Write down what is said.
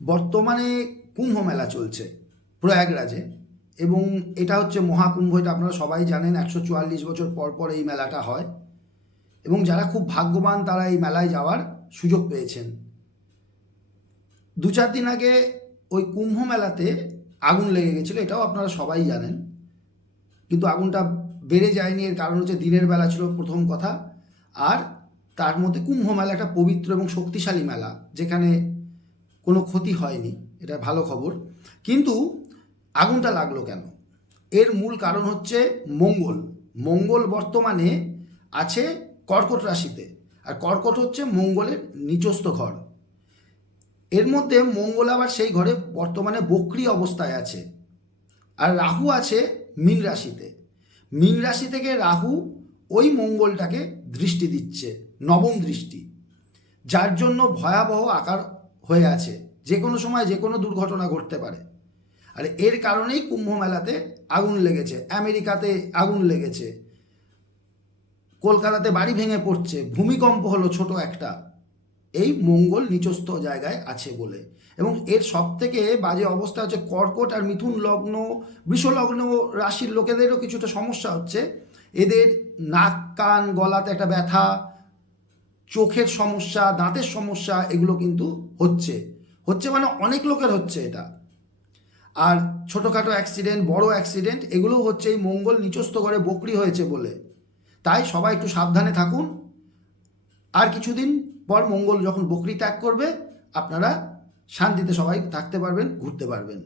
বর্তমানে কুম্ভ মেলা চলছে প্রয়াগরাজে, এবং এটা হচ্ছে মহাকুম্ভ। এটা আপনারা সবাই জানেন, 144 বছর পর পর এই মেলাটা হয়, এবং যারা খুব ভাগ্যবান তারা এই মেলায় যাওয়ার সুযোগ পেয়েছেন। 2-4 দিন আগে ওই কুম্ভ মেলাতে আগুন লেগে গেছিলো, এটাও আপনারা সবাই জানেন, কিন্তু আগুনটা বেড়ে যায়নি। এর কারণ হচ্ছে দিনের বেলা ছিল প্রথম কথা, আর তার মধ্যে কুম্ভ মেলা একটা পবিত্র এবং শক্তিশালী মেলা, যেখানে কোনো ক্ষতি হয়নি, এটা ভালো খবর। কিন্তু আগুনটা লাগলো কেন? এর মূল কারণ হচ্ছে মঙ্গল। মঙ্গল বর্তমানে আছে কর্কট রাশিতে, আর কর্কট হচ্ছে মঙ্গলের নিচস্থ ঘর। এর মধ্যে মঙ্গল আবার সেই ঘরে বর্তমানে বক্রী অবস্থায় আছে, আর রাহু আছে মীন রাশিতে। মীন রাশি থেকে রাহু ওই মঙ্গলটাকে দৃষ্টি দিচ্ছে, নবম দৃষ্টি, যার জন্য ভয়াবহ আকার হয়ে আছে, যে কোনো সময় যে কোনো দুর্ঘটনা ঘটতে পারে। আর এর কারণেই কুম্ভ মেলাতে আগুন লেগেছে, আমেরিকাতে আগুন লেগেছে, কলকাতাতে বাড়ি ভেঙে পড়ছে, ভূমিকম্প হলো ছোট একটা, এই মঙ্গল নিচস্থ জায়গায় আছে বলে। এবং এর সব থেকে বাজে অবস্থা হচ্ছে কর্কট আর মিথুন লগ্ন, বৃষ লগ্ন রাশির লোকেদেরও কিছুটা সমস্যা হচ্ছে। এদের নাক কান গলাতে একটা ব্যথা, চোখের সমস্যা, দাঁতের সমস্যা, এগুলো কিন্তু হচ্ছে মানে অনেক লোকের হচ্ছে এটা। আর ছোটোখাটো অ্যাক্সিডেন্ট, বড় অ্যাক্সিডেন্ট, এগুলোও হচ্ছে এই মঙ্গল নিচস্থ ঘরে বকরি হয়েছে বলে। তাই সবাই একটু সাবধানে থাকুন। আর কিছুদিন পর মঙ্গল যখন বকরি ত্যাগ করবে, আপনারা শান্তিতে সবাই থাকতে পারবেন, ঘুরতে পারবেন।